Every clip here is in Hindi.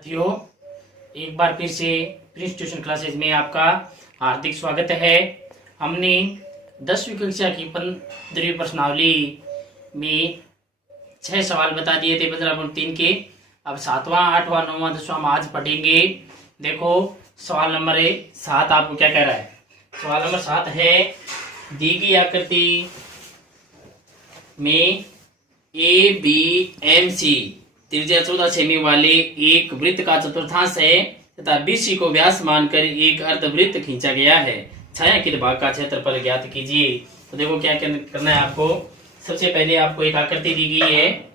साथियों, एक बार फिर से प्रिंस ट्यूशन क्लासेज में आपका हार्दिक स्वागत है। हमने 10वीं कक्षा की 15वीं प्रश्नावली में 6 सवाल बता दिए थे 15.3 के। अब 7वां, 8वां, 9वां, 10वां हम आज पढ़ेंगे। देखो सवाल नंबर 7 आपको क्या कह रहा है। सवाल नंबर 7 है, दी गई आकृति में ABMC त्रिज्या 14 सेमी वाले एक वृत्त का चतुर्थांश है तथा BC को व्यास मानकर एक अर्धवृत्त खींचा गया है। छायांकित भाग का क्षेत्रफल ज्ञात कीजिए। तो देखो क्या करना है आपको। सबसे पहले आपको एक आकृति दी गई है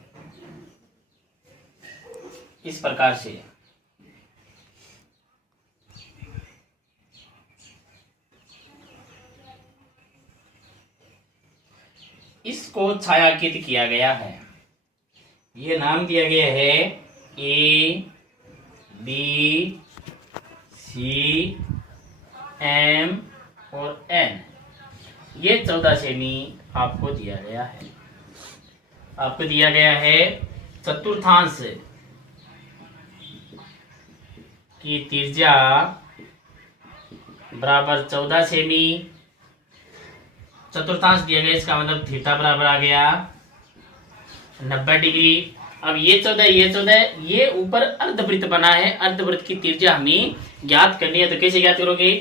इस प्रकार से। इसको छायांकित किया गया है। ये नाम दिया गया है A, B, C, M और N। ये 14 सेमी आपको दिया गया है। आपको दिया गया है चतुर्थांश की त्रिज्या बराबर 14 सेमी। चतुर्थांश दिया गया, इसका मतलब थीटा बराबर आ गया 90 डिग्री। अब ये 14 ये ऊपर अर्धवृत्त बना है। अर्धवृत्त की त्रिज्या हमें ज्ञात करनी है। तो कैसे ज्ञात करोगे।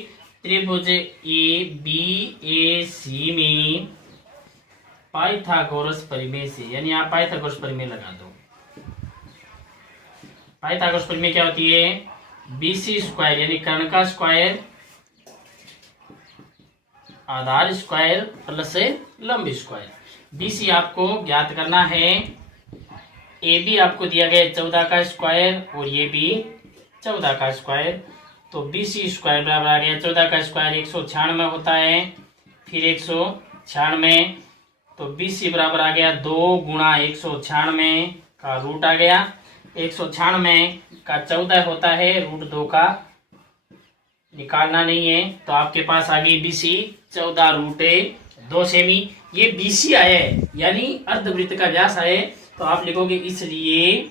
त्रिभुज ABAC में पाइथागोरस परिमेय से, यानी आप पाइथागोरस परिमेय लगा दो। पाइथागोरस परिमेय क्या होती है। BC स्क्वायर यानी कर्ण का स्क्वायर आधार स्क्वायर प्लस लंब स्क्वायर। BC आपको ज्ञात करना है। AB आपको दिया गया 14 का स्क्वायर और ये भी 14 का स्क्वायर। तो BC स्क्वायर बराबर आ गया 14 का स्क्वायर 196 होता है, फिर 196। तो BC बराबर आ गया 2 गुणा 196 का रूट आ गया। 196 का 14 होता है, रूट 2 का निकालना नहीं है। तो आपके पास आ गई BC 14 रूट 2 सेमी। ये BC आए यानी अर्धवृत्त का व्यास आए। तो आप लिखोगे इसलिए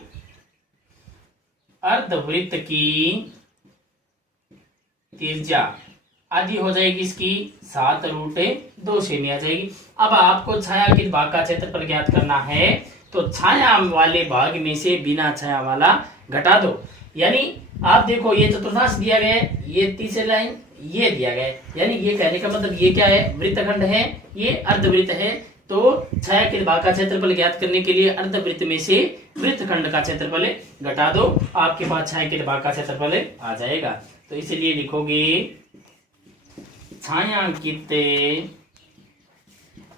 अर्धवृत्त की त्रिज्या आधी हो जाएगी इसकी 7 रूट 2 सेमी आ जाएगी। अब आपको छायांकित भाग का क्षेत्रफल ज्ञात करना है। तो छाया वाले भाग में से बिना छाया वाला घटा दो। यानी आप देखो ये चतुर्थांश दिया गया है, ये तीसरी लाइन ये दिया गया है। यानी ये कहने का मतलब ये क्या है, वृत्तखंड है, ये अर्धवृत्त है। तो छायांकित भाग का क्षेत्रफल ज्ञात करने के लिए अर्धवृत्त में से वृत्तखंड का क्षेत्रफल घटा दो, आपके पास छायांकित भाग का क्षेत्रफल आ जाएगा। तो इसलिए लिखोगे छायांकित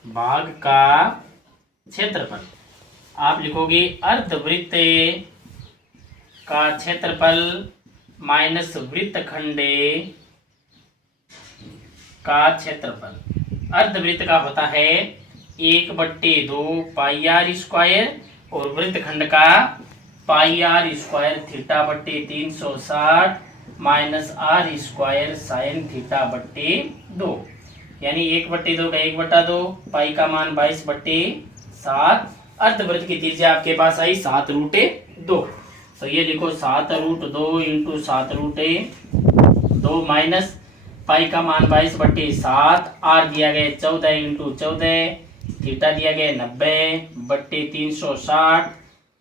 भाग का क्षेत्रफल। आप लिखोगे अर्धवृत्त का क्षेत्रफल माइनस वृत्तखंड का क्षेत्रफल। अर्धवृत्त का होता है 1/2 पाई आर स्क्वायर और वृत्तखंड का पाई आर स्क्वायर थीटा बट्टे 360 minus R square sine theta बट्टे 2। यानी 1/2 का 1/2, पाई का मान 22/7। अर्धवृत्त की त्रिज्या आपके पास आई 7 रूट 2। तो ये लिखो 7 root 2 into 7 root 2 minus pi का मान 22/7, आर दिया गया 14 इंटू 14, थीटा दिया गया 90/360।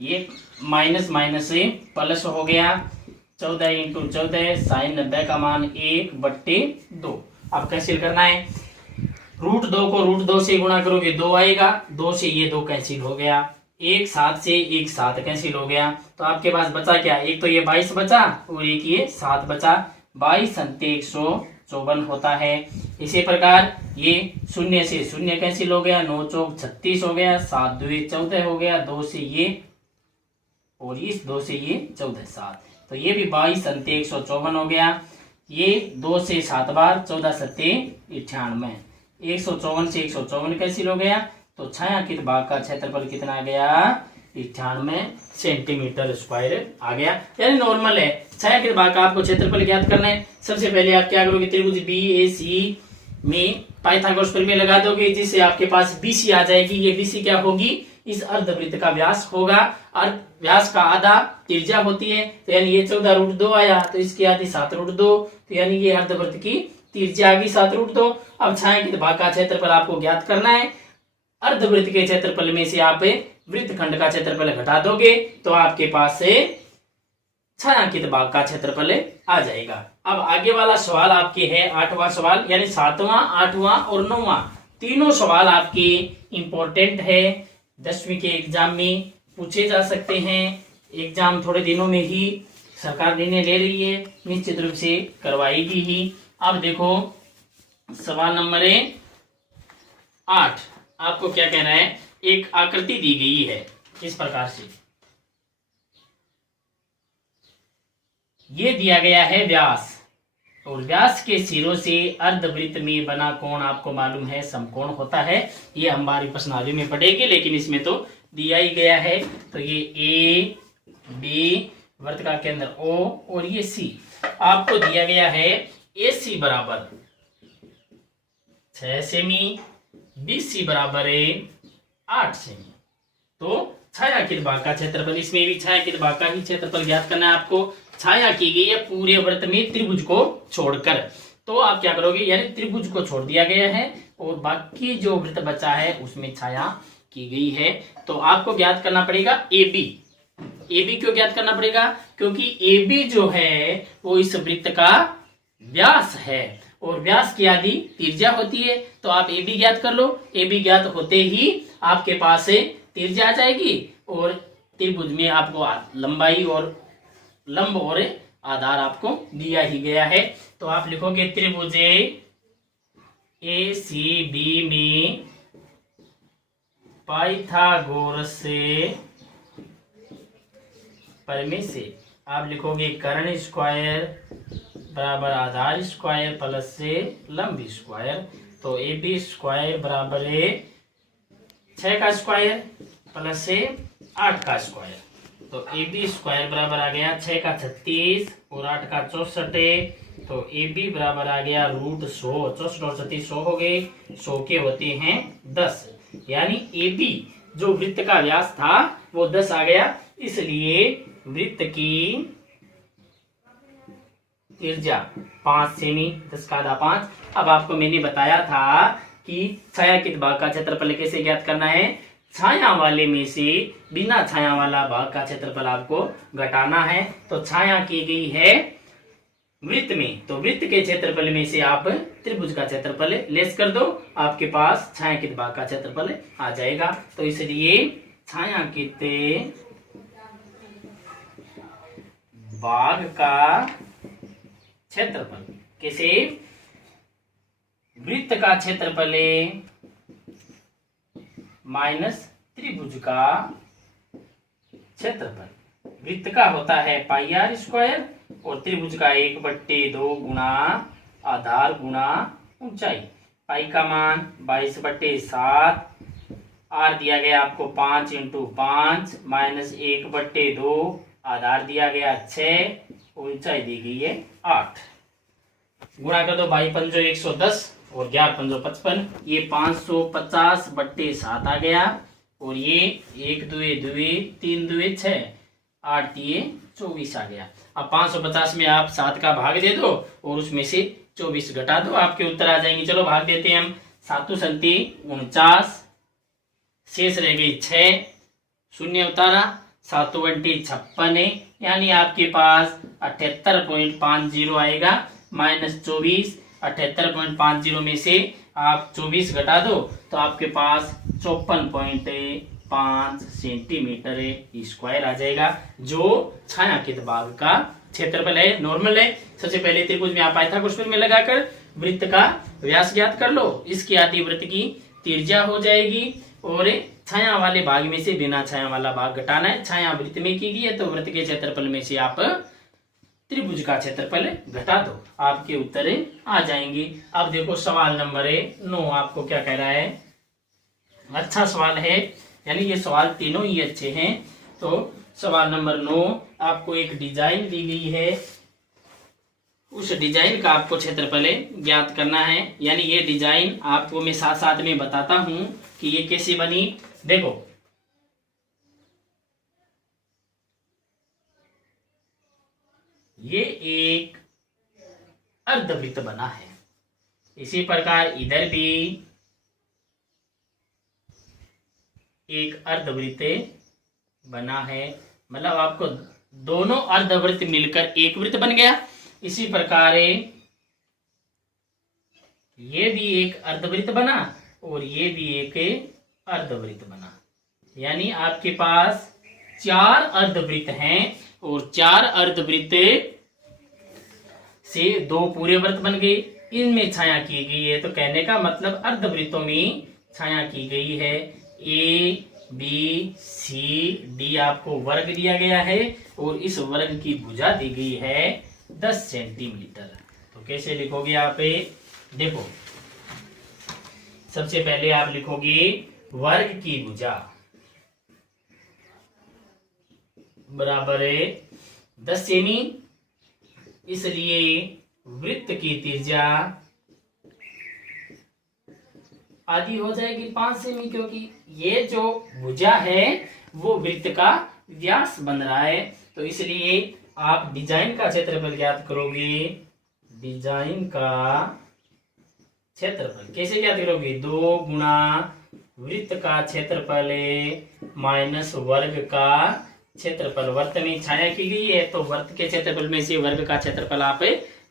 ये माइनस माइनस से प्लस हो गया 14 इंटू 14, साइन 90 का मान 1/2। अब कैंसिल करना है। रूट 2 को रूट 2 से गुणा करोगे 2 आएगा, 2 से ये 2 कैंसिल हो गया, 1 7 से 1 7 कैंसिल हो गया। तो आपके पास बचा क्या, एक तो ये 22 बचा और एक ये 7 बचा। 22 अंते 154 होता है। इसी प्रकार ये 0 से 0 कैंसिल हो गया, 9 चौक 36 हो गया, 7 2 14 हो गया, 2 से ये और इस 2 से ये 14 7। तो ये भी 22 अंते 154 हो गया। ये 2 से 7 बार 14 सत्ते 98, 154 से 154 कैंसिल हो गया। तो छायांकित भाग का क्षेत्रफल कितना आ गया, 98 सेंटीमीटर स्क्वायर आ गया। यानी नॉर्मल है। छायांकित भाग का आपको क्षेत्रफल ज्ञात करना है। सबसे पहले आप क्या करोगे, त्रिभुज BAC में पाइथागोरस प्रमेय लगा दोगे, जिससे आपके पास BC आ जाएगी। ये BC क्या होगी, इस अर्धवृत्त का व्यास होगा। और व्यास का आधा त्रिज्या होती है, तो यानी ये 14√2 आया, तो इसकी आधी 7√2, तो यानी ये अर्धवृत्त की त्रिज्या आ गई 7√2। अब छायांकित भाग का क्षेत्रफल आपको ज्ञात करना है। अर्धवृत्त के क्षेत्रफल में से आप वृत्तखंड का क्षेत्रफल घटा दोगे तो आपके पास से छायांकित भाग का क्षेत्रफल आ जाएगा। अब आगे वाला सवाल आपके है 8वां सवाल, यानी 7वां, 8वां और 9वां तीनों सवाल आपके इंपॉर्टेंट है, 10वीं के एग्जाम में पूछे जा सकते हैं। एग्जाम थोड़े दिनों में ही सरकार निर्णय ले रही है, निश्चित रूप से करवाएगी ही। अब देखो सवाल नंबर 8, आपको क्या कहना है, एक आकृति दी गई है इस प्रकार से, ये दिया गया है व्यास, और व्यास के सिरों से अर्धवृत्त में बना कोण आपको मालूम है समकोण होता है। ये हमारी प्रश्नावली में पढ़ेगी, लेकिन इसमें तो दिया ही गया है। तो ये ए बी, वृत्त का केंद्र ओ, और ये सी आपको दिया गया है। ए सी बराबर 6 सेमी, बी सी बराबर 8 सेमी। तो छायांकित भाग का क्षेत्रफल, इसमें भी छायांकित भाग का ही क्षेत्रफल ज्ञात करना है आपको। छाया की गई है पूरे वृत्त में त्रिभुज को छोड़कर, तो आप क्या करोगे, यानी त्रिभुज को छोड़ दिया गया है और बाकी जो वृत्त बचा है उसमें छाया की गई है। तो आपको ज्ञात करना पड़ेगा ए बी। ए बी क्यों ज्ञात करना पड़ेगा, क्योंकि ए बी जो है वो इस वृत्त का व्यास है, और व्यास की आधी त्रिज्या होती है। तो आप ए बी ज्ञात कर लो। ए बी ज्ञात होते ही आपके पास से त्रिज्या आ जाएगी, और त्रिभुज में आपको लंबाई और लंब और आधार आपको दिया ही गया है। तो आप लिखोगे त्रिभुज ए सी बी में पाइथागोरस से प्रमेय से आप लिखोगे कर्ण स्क्वायर बराबर आधार स्क्वायर प्लस से लंब स्क्वायर। तो ए बी स्क्वायर बराबर 6 का स्क्वायर प्लस से 8 का स्क्वायर। तो ए बी स्क्वायर बराबर आ गया 6 का 36 और 8 का 64। तो ए बी बराबर आ गया √100, 64 और 36 100 हो गए, 100 के होते हैं 10, यानी ए बी जो वृत्त का व्यास था वो 10 आ गया। इसलिए वृत्त की त्रिज्या 5 सेमी, 10 का आधा 5। अब आपको मैंने बताया था कि छायांकित भाग का क्षेत्रफल कैसे ज्ञात करना है। छाया वाले में से बिना छाया वाला भाग का क्षेत्रफल आपको घटाना है। तो छाया की गई है वृत्त में, तो वृत्त के क्षेत्रफल में से आप त्रिभुज का क्षेत्रफल लेस कर दो, आपके पास छायांकित भाग का क्षेत्रफल आ जाएगा। तो इसलिए छायांकित भाग का क्षेत्रफल कैसे, वृत्त का क्षेत्रफल माइनस त्रिभुज का क्षेत्रफल। वृत्त का होता है पाई आर स्क्वायर और त्रिभुज का 1/2 गुणा आधार गुणा ऊंचाई। पाई का मान 22/7, आर दिया गया आपको 5 × 5 माइनस 1/2, आधार दिया गया 6, ऊंचाई दी गई है 8। गुणा कर दो, 22 पंजो 110 और 11 पंजो 55, ये 550/7 आ गया, और ये 1 2 2 3 2 6 8 3 24 आ गया। अब 550 में आप 7 का भाग दे दो और उसमें से 24 घटा दो, आपके उत्तर आ जाएंगे। चलो भाग देते हैं हम। 7 7 49, शेष रह गई 6, शून्य उतारा, 7 56 है, यानी आपके पास 78.50 आएगा माइनस 24। 78.50 में से आप 24 घटा दो तो आपके पास 54.5 सेंटीमीटर स्क्वायर आ जाएगा, जो छायांकित भाग का क्षेत्रफल है, नॉर्मल है। सबसे पहले त्रिभुज में आप पाइथागोरस प्रमेय लगाकर वृत्त का व्यास ज्ञात कर लो, इसकी आधी वृत्त की त्रिज्या हो जाएगी, और छाया वाले भाग में से बिना छाया वाला भाग घटाना है। छाया वृत्त में की गई है तो वृत्त के क्षेत्रफल में से आप त्रिभुज का क्षेत्रफल घटा दो, आपके उत्तर आ जाएंगे। अब देखो सवाल नंबर 9 आपको क्या कह रहा है, अच्छा सवाल है, यानी ये सवाल तीनों ही अच्छे हैं। तो सवाल नंबर 9 आपको एक डिजाइन दी गई है, उस डिजाइन का आपको क्षेत्रफल ज्ञात करना है। यानी ये डिजाइन आपको मैं साथ साथ में बताता हूं कि ये कैसे बनी। देखो ये एक अर्धवृत्त बना है। इसी प्रकार इधर भी एक अर्धवृत्त बना है, मतलब आपको दोनों अर्धवृत्त मिलकर एक वृत्त बन गया। इसी प्रकार ये भी एक अर्धवृत्त बना और ये भी एक अर्धवृत्त बना। यानी आपके पास 4 अर्धवृत्त हैं और 4 अर्धवृत्त से 2 पूरे वृत्त बन गए, इनमें छाया की गई है। तो कहने का मतलब अर्धवृत्तों में छाया की गई है। ए बी सी डी आपको वर्ग दिया गया है और इस वर्ग की भुजा दी गई है 10 सेंटीमीटर। तो कैसे लिखोगे आप? देखो, सबसे पहले आप लिखोगे वर्ग की भुजा बराबर 10 सेमी, इसलिए वृत्त की त्रिज्या आधी हो जाएगी 5 सेमी, क्योंकि ये जो भुजा है वो वृत्त का व्यास बन रहा है। तो इसलिए आप डिजाइन का क्षेत्रफल ज्ञात करोगे। डिजाइन का क्षेत्रफल कैसे ज्ञात करोगे? 2 गुणा वृत्त का क्षेत्रफल माइनस वर्ग का क्षेत्रफल। वृत्त में छाया की गई है तो वृत्त के क्षेत्रफल में से वर्ग का क्षेत्रफल आप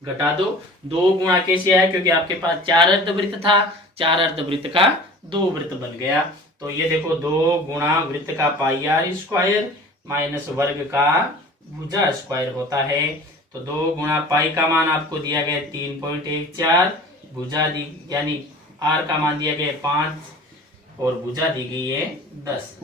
घटा दो। 2 गुणा कैसे आया? क्योंकि आपके पास 4 अर्धवृत्त था, 4 अर्धवृत्त का 2 वृत्त बन गया। तो ये देखो 2 गुणा वृत्त का पाई आर स्क्वायर माइनस वर्ग का भुजा स्क्वायर होता है। तो 2 गुणा पाई का मान आपको दिया गया 3.14, भुजा दी यानी आर का मान दिया गया 5 और भुजा दी गई है 10।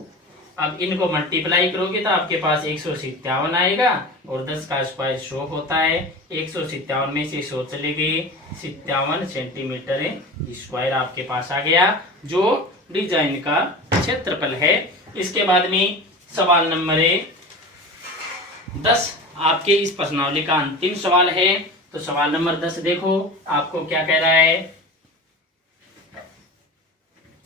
अब इनको मल्टीप्लाई करोगे तो आपके पास 157 आएगा और 10 का स्क्वायर 100 होता है। 157 में से 100 चले गए, 57 सेंटीमीटर स्क्वायर आपके पास आ गया, जो डिजाइन का क्षेत्रफल है। इसके बाद में सवाल नंबर 10 आपके इस प्रश्नावली का अंतिम सवाल है। तो सवाल नंबर 10 देखो आपको क्या कह रहा है।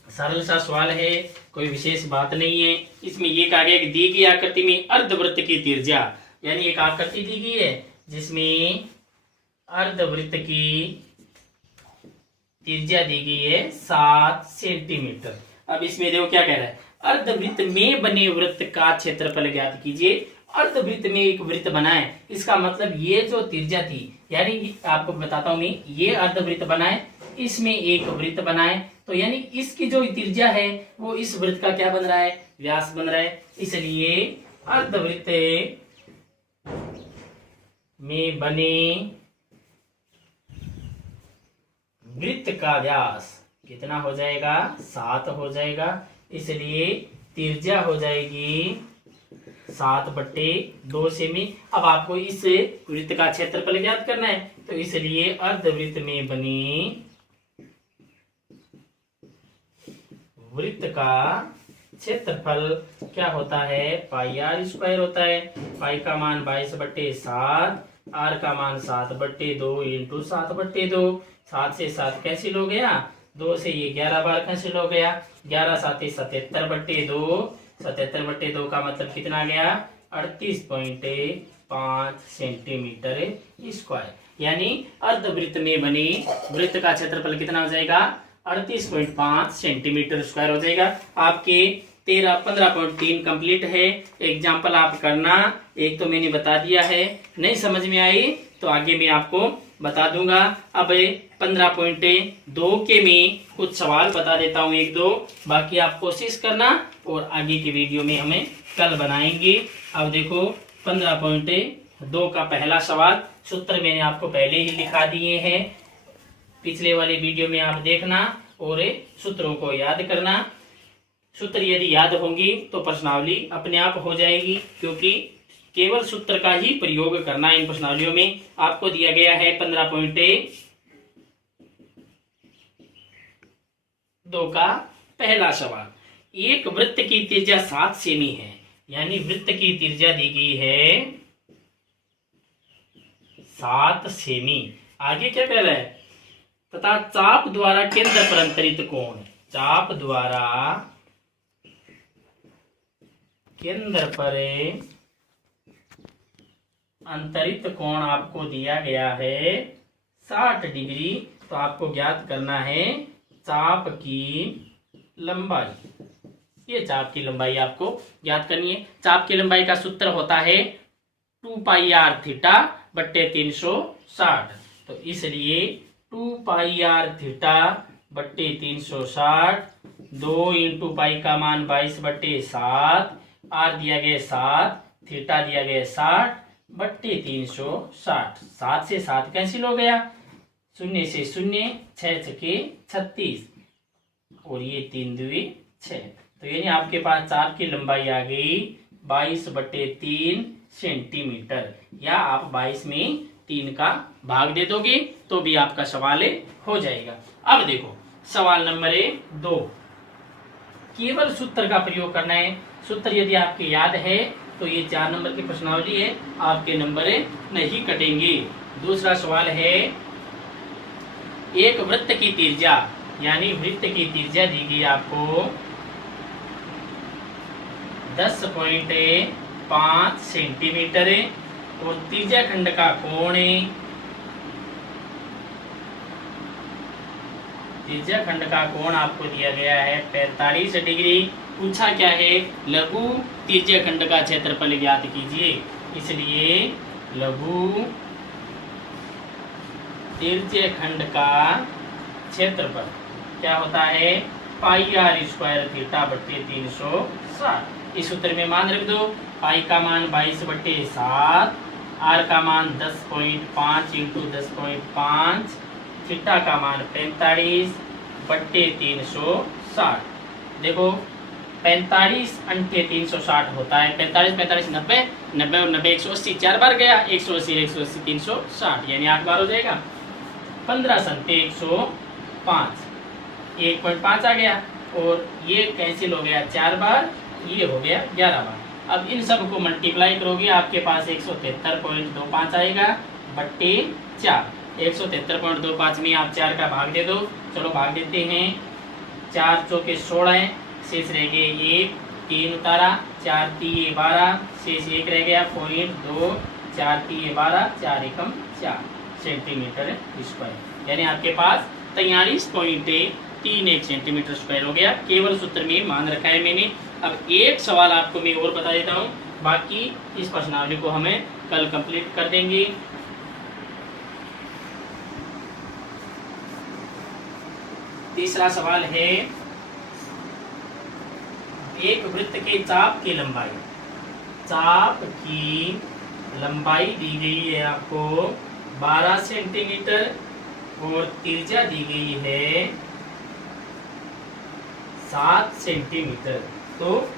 सरल सा सवाल है, कोई विशेष बात नहीं है। इसमें ये कहा गया कि दी गई आकृति में अर्धवृत्त की त्रिज्या, यानी एक आकृति दी गई है जिसमें अर्धवृत्त की त्रिज्या दी गई है 7 सेंटीमीटर। अब इसमें देखो क्या कह रहा है, अर्धवृत्त में बने वृत्त का क्षेत्रफल ज्ञात कीजिए। अर्धवृत्त में एक वृत्त बनाए, इसका मतलब ये जो त्रिज्या थी, यानी आपको बताता हूं मैं, ये अर्धवृत्त बनाए, इसमें एक वृत्त बनाए, तो यानी इसकी जो त्रिज्या है वो इस वृत्त का क्या बन रहा है? व्यास बन रहा है। इसलिए अर्धवृत्त में बने वृत्त का व्यास कितना हो जाएगा? 7 हो जाएगा। इसलिए त्रिज्या हो जाएगी 7/2 सेमी। अब आपको इस वृत्त का क्षेत्रफल ज्ञात करना है, तो इसलिए अर्धवृत्त में बनी वृत्त का क्षेत्रफल क्या होता है? पाई आर स्क्वायर होता है। पाई का मान 22/7, आर का मान 7/2 इंटू 7/2। 7 से 7 कैंसिल हो गया, 2 से ये 11 बार कैंसिल हो गया, 11 7 77/2, 77/2 का मतलब कितना गया? 38.5 सेंटीमीटर स्क्वायर। यानी अर्धवृत्त में बनी वृत्त का क्षेत्रफल कितना हो जाएगा? 38.5 सेंटीमीटर स्क्वायर हो जाएगा। आपके 15.3 कंप्लीट है। एग्जाम्पल आप करना, एक तो मैंने बता दिया है, नहीं समझ में आई तो आगे मैं आपको बता दूंगा। अब 15.2 के में कुछ सवाल बता देता हूँ, 1-2, बाकी आप कोशिश करना और आगे की वीडियो में हमें कल बनाएंगे। अब देखो 15.2 का पहला सवाल, सूत्र मैंने आपको पहले ही लिखा दिए हैं, पिछले वाले वीडियो में आप देखना और सूत्रों को याद करना। सूत्र यदि याद होंगी तो प्रश्नावली अपने आप हो जाएगी, क्योंकि केवल सूत्र का ही प्रयोग करना इन प्रश्नावलियों में। आपको दिया गया है 15.2 का पहला सवाल, एक वृत्त की त्रिज्या 7 सेमी है, यानी वृत्त की त्रिज्या दी गई है 7 सेमी। आगे क्या कह रहा है? तथा चाप द्वारा केंद्र पर अंतरित कोण, चाप द्वारा केंद्र पर अंतरित कोण आपको दिया गया है 60 डिग्री। तो आपको ज्ञात करना है चाप की लंबाई। ये चाप की लंबाई आपको ज्ञात करनी है। चाप की लंबाई का सूत्र होता है 2 पाई आर थीटा बट्टे 360। तो इसलिए 2 पाई आर थीटा बट्टे 360, 2 इंटू पाई का मान 22 बट्टे 7, आर दिया गया 7, थीटा दिया गया 60 बट्टे 360। 7 से 7 कैंसिल हो गया, 0 से 0, 6 छके 36 और ये 3 दूनी 6। तो यानी आपके पास चाप की लंबाई आ गई 22 बट्टे 3 सेंटीमीटर, या आप 22 में 3 का भाग दे दोगे तो भी आपका सवाल हो जाएगा। अब देखो सवाल नंबर 2, केवल सूत्र का प्रयोग करना है। सूत्र यदि आपके याद है तो ये 4 नंबर की प्रश्नावली है, आपके नंबर नहीं कटेंगे। दूसरा सवाल है, एक वृत्त की त्रिज्या यानी वृत्त की त्रिज्या दी गई आपको 10.5 सेंटीमीटर है और त्रिज्या खंड का कोण है, त्रिज्या खंड का कोण आपको दिया गया है 45 डिग्री। पूछा क्या है, लघु त्रिज्या खंड का क्षेत्रफल ज्ञात कीजिए। इसलिए लघु त्रिज्या खंड का क्षेत्रफल क्या होता है, पाई आर स्क्वायर थीटा बट्टे 360। इस सूत्र में मान रख दो, पाई का मान 22 बट्टे 7, आर का मान 10.5 इंटू 10.5, थीटा का मान 45 बट्टे 360। देखो 45 अंटे 360 होता है, 45 45 90, 90 और 90 180, 4 बार गया, 180 180 360 यानी 8 बार हो जाएगा। 15 संते 105, 1.5 आ गया और ये कैंसिल हो गया 4 बार, ये हो गया 11 बार। अब इन सब को मल्टीप्लाई करोगे आपके पास 173.25 आएगा बट्टे 4। 173.25 में आप 4 का भाग दे दो। चलो भाग देते हैं, 4 चौके 16, शेष रह गए 1, 3 उतारा, 4 3 12, शेष 1 रह गया 0.2, 4 3 12, 4 एकम 4 सेंटीमीटर स्क्वायर, यानी आपके पास 43.31 सेंटीमीटर स्क्वायर हो गया। केवल सूत्र में मान रखा है मैंने। अब एक सवाल आपको मैं और बता देता हूँ, बाकी इस प्रश्नावली को हमें कल कंप्लीट कर देंगे। तीसरा सवाल है, एक वृत्त के चाप की लंबाई, चाप की लंबाई दी गई है आपको 12 सेंटीमीटर और त्रिज्या दी गई है 7 सेंटीमीटर। तो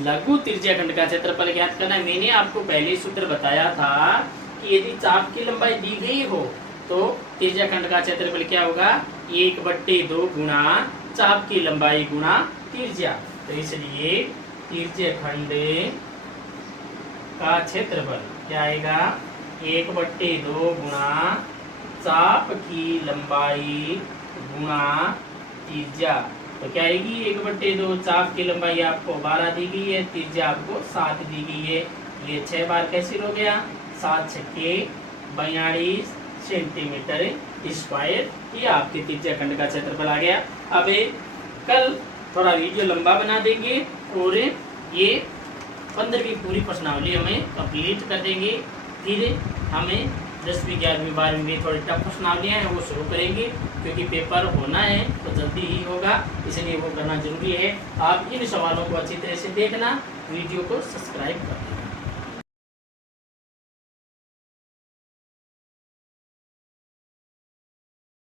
लघु त्रिज्या खंड का क्षेत्रफल ज्ञात करना है। मैंने आपको पहले सूत्र बताया था कि यदि चाप की लंबाई दी गई हो तो त्रिज्या खंड का क्षेत्रफल क्या होगा, 1/2 गुणा चाप की लंबाई गुणा त्रिज्या। तो इसलिए त्रिज्या खंड का क्षेत्रफल क्या आएगा, 1/2 गुणा चाप की लंबाई गुणा त्रिज्या। तो क्या आएगी, 1/2, चाप की लंबाई आपको 12 दी गई है, त्रिज्या आपको 7 दी गई है, ये 6 बार कैंसिल हो गया, 7 छक्के 42 सेंटीमीटर स्क्वायर। ये आपके त्रिज्या खंड का क्षेत्रफल आ गया। अब कल थोड़ा वीडियो लंबा बना देंगे और ये 15वीं पूरी प्रश्नावली हमें कंप्लीट कर देंगे। फिर हमें 10वीं 11वीं 12वीं में थोड़ी टफ प्रश्नावलियाँ हैं वो शुरू करेंगे, क्योंकि पेपर होना है तो जल्दी ही होगा, इसलिए वो करना जरूरी है। आप इन सवालों को अच्छी तरह से देखना, वीडियो को सब्सक्राइब करना।